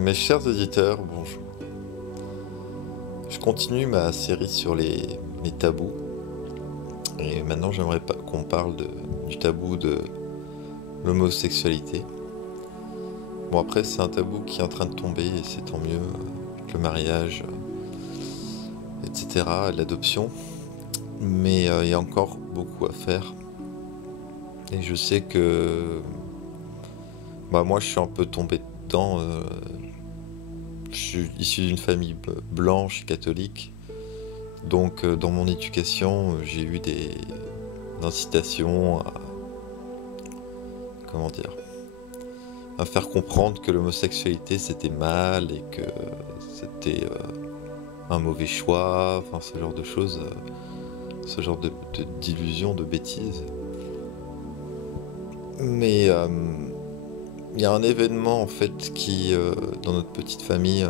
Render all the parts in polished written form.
Mes chers auditeurs, bonjour. Je continue ma série sur les tabous et maintenant j'aimerais pas qu'on parle du tabou de l'homosexualité. Bon après c'est un tabou qui est en train de tomber et c'est tant mieux, avec le mariage, etc., l'adoption, mais il y a encore beaucoup à faire et je sais que moi je suis un peu tombé dedans. Je suis issu d'une famille blanche, catholique, donc dans mon éducation, j'ai eu des incitations comment dire, à faire comprendre que l'homosexualité c'était mal et que c'était un mauvais choix, enfin ce genre de choses, ce genre d'illusions, de bêtises. Mais il y a un événement en fait qui, dans notre petite famille,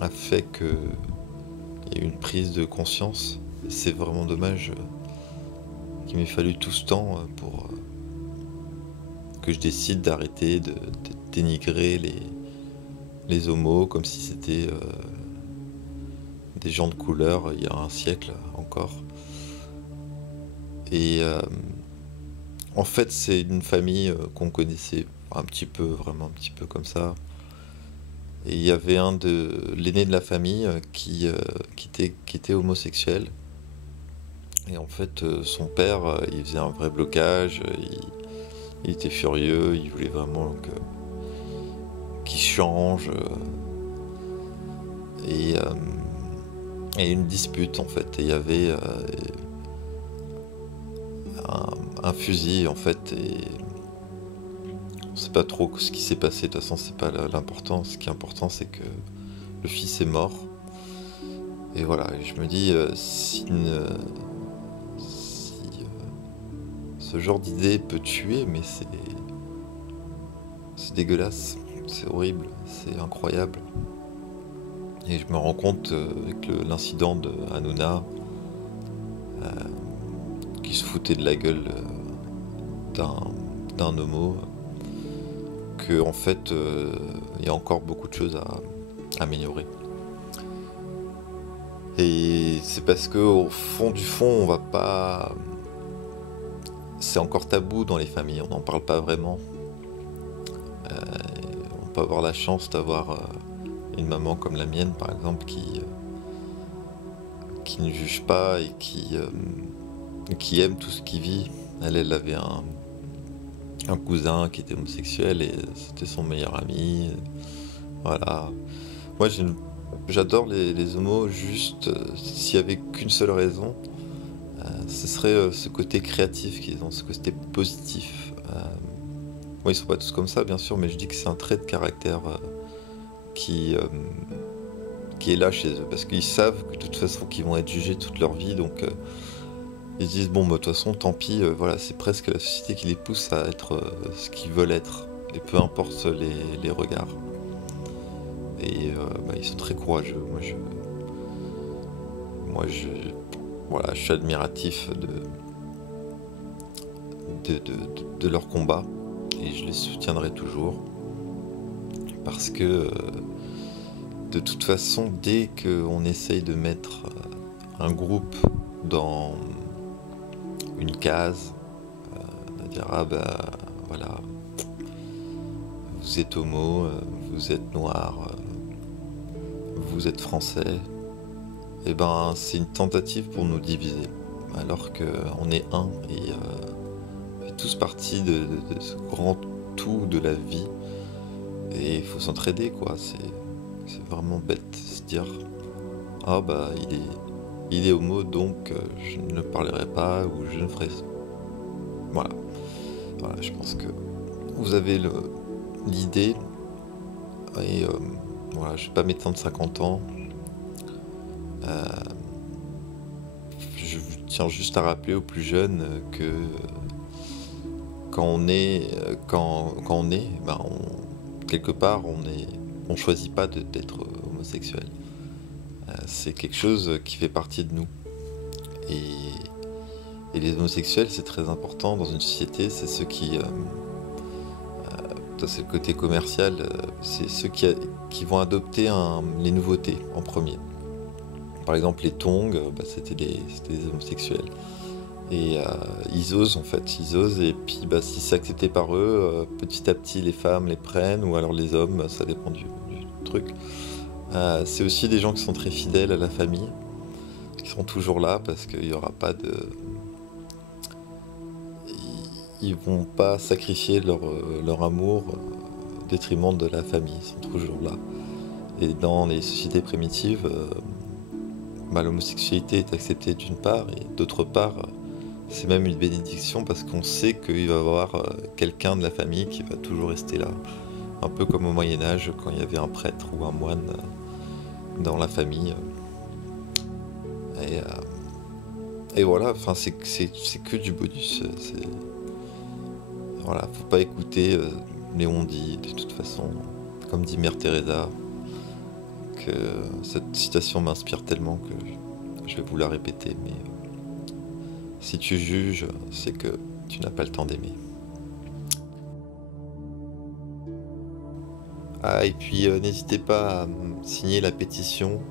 a fait qu'il y a eu une prise de conscience. Et c'est vraiment dommage qu'il m'ait fallu tout ce temps pour que je décide d'arrêter de dénigrer les homos comme si c'était des gens de couleur il y a un siècle encore. Et en fait, c'est une famille qu'on connaissait un petit peu, vraiment un petit peu comme ça. Et il y avait l'aîné de la famille qui était homosexuel. Et en fait, son père, il faisait un vrai blocage, il était furieux, il voulait vraiment qu'il change. Et une dispute en fait. Et il y avait un fusil en fait. Et on sait pas trop ce qui s'est passé, de toute façon c'est pas l'important. Ce qui est important c'est que le fils est mort. Et voilà, et je me dis si ce genre d'idée peut tuer, mais c'est dégueulasse, c'est horrible, c'est incroyable. Et je me rends compte avec l'incident de Hanouna, qui se foutait de la gueule d'un homo, que en fait il y a encore beaucoup de choses à améliorer. Et c'est parce que au fond du fond, on va pas. C'est encore tabou dans les familles, on n'en parle pas vraiment. On peut avoir la chance d'avoir une maman comme la mienne, par exemple, qui ne juge pas et qui aime tout ce qui vit. Elle avait un cousin qui était homosexuel et c'était son meilleur ami. Voilà. Moi, j'adore les homos, juste s'il y avait qu'une seule raison, ce serait ce côté créatif qu'ils ont, ce côté positif. Bon, ils sont pas tous comme ça, bien sûr, mais je dis que c'est un trait de caractère qui, euh, qui est là chez eux, parce qu'ils savent que de toute façon qu'ils vont être jugés toute leur vie, donc ils se disent bon, bah, de toute façon, tant pis, voilà, c'est presque la société qui les pousse à être ce qu'ils veulent être, et peu importe les regards. Et ils sont très courageux. Moi, voilà, je suis admiratif de leur combat et je les soutiendrai toujours parce que de toute façon, dès qu'on essaye de mettre un groupe dans une case, de dire ah bah voilà, vous êtes homo, vous êtes noir, vous êtes français, et ben c'est une tentative pour nous diviser, alors qu'on est un et on fait tous partie de ce grand tout de la vie, et il faut s'entraider quoi. C'est vraiment bête de se dire ah bah il est homo donc je ne le parlerai pas ou je ne ferai ça. Voilà, voilà, je pense que vous avez l'idée. Et voilà, je vais pas m'étendre 50 ans. Je tiens juste à rappeler aux plus jeunes que quand on est, quelque part, on choisit pas d'être homosexuel. C'est quelque chose qui fait partie de nous. Et, et les homosexuels, c'est très important dans une société. C'est ceux qui Ça, c'est le côté commercial. C'est ceux qui vont adopter les nouveautés en premier. Par exemple, les tongs, bah, c'était des homosexuels. Et ils osent en fait, ils osent. Et puis bah, si c'est accepté par eux, petit à petit les femmes les prennent, ou alors les hommes, ça dépend du truc. C'est aussi des gens qui sont très fidèles à la famille, qui seront toujours là parce qu'il n'y aura pas de... Ils vont pas sacrifier leur amour au détriment de la famille, ils sont toujours là. Et dans les sociétés primitives, bah, l'homosexualité est acceptée d'une part, et d'autre part, c'est même une bénédiction parce qu'on sait qu'il va y avoir quelqu'un de la famille qui va toujours rester là. Un peu comme au Moyen-Âge, quand il y avait un prêtre ou un moine dans la famille. Et voilà, enfin, c'est que du bonus. Voilà, faut pas écouter les on-dit, de toute façon. Comme dit Mère Teresa, que cette citation m'inspire tellement que je vais vous la répéter, mais si tu juges, c'est que tu n'as pas le temps d'aimer. Ah, et puis n'hésitez pas à signer la pétition,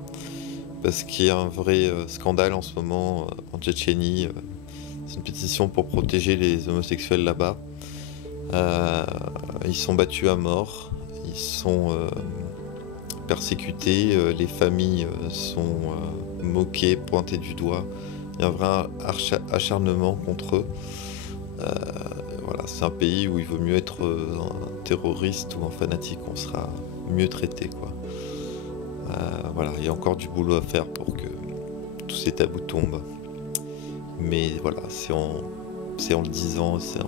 parce qu'il y a un vrai scandale en ce moment en Tchétchénie. C'est une pétition pour protéger les homosexuels là-bas. Ils sont battus à mort, ils sont persécutés, les familles sont moquées, pointées du doigt. Il y a un vrai acharnement contre eux. Voilà, c'est un pays où il vaut mieux être un terroriste ou un fanatique, on sera mieux traité, quoi. Voilà, il y a encore du boulot à faire pour que tous ces tabous tombent. Mais voilà, c'est en le disant, c'est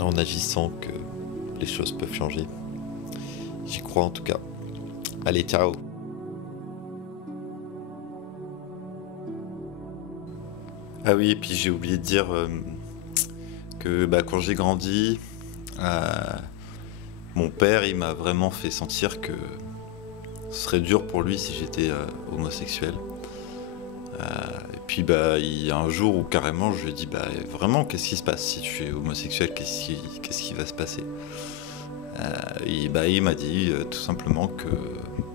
en agissant que les choses peuvent changer. J'y crois en tout cas. Allez, ciao! Ah oui, et puis j'ai oublié de dire que bah, quand j'ai grandi, mon père, il m'a vraiment fait sentir que ce serait dur pour lui si j'étais homosexuel. Et puis bah, il y a un jour où carrément je lui ai dit bah, vraiment, qu'est-ce qui se passe si tu es homosexuel, qu'est-ce qui va se passer? Et bah, il m'a dit tout simplement que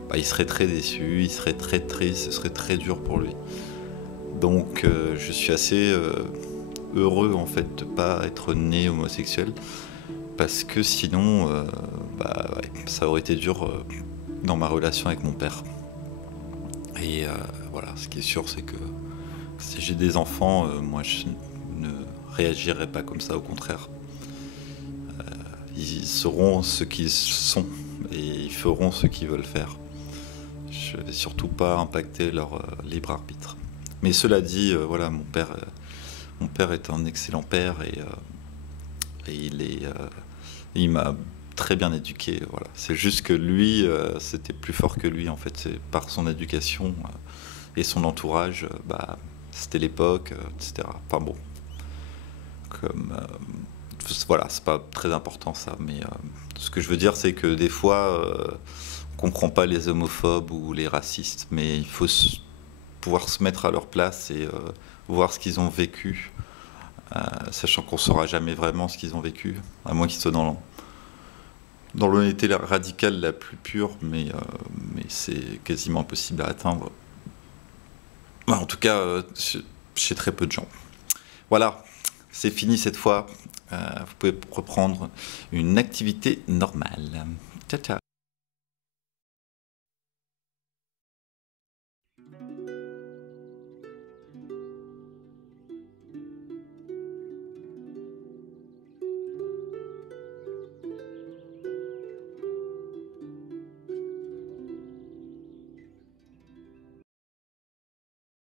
bah, il serait très déçu, il serait très triste, ce serait très dur pour lui. Donc je suis assez heureux en fait de pas être né homosexuel, parce que sinon bah, ouais, ça aurait été dur dans ma relation avec mon père. Et voilà, ce qui est sûr, c'est que si j'ai des enfants, moi je ne réagirai pas comme ça, au contraire. Ils seront ce qu'ils sont et ils feront ce qu'ils veulent faire. Je ne vais surtout pas impacter leur libre arbitre. Mais cela dit, voilà, mon père est un excellent père et il m'a très bien éduqué. Voilà. C'est juste que lui, c'était plus fort que lui en fait. C'est par son éducation et son entourage, bah, c'était l'époque, etc. Enfin bon, comme voilà, c'est pas très important ça, mais ce que je veux dire, c'est que des fois, on comprend pas les homophobes ou les racistes, mais il faut pouvoir se mettre à leur place et voir ce qu'ils ont vécu, sachant qu'on saura jamais vraiment ce qu'ils ont vécu, à moins qu'ils soient dans l'honnêteté radicale la plus pure, mais c'est quasiment impossible à atteindre. En tout cas, chez très peu de gens. Voilà, c'est fini cette fois. Vous pouvez reprendre une activité normale. Ciao, ciao.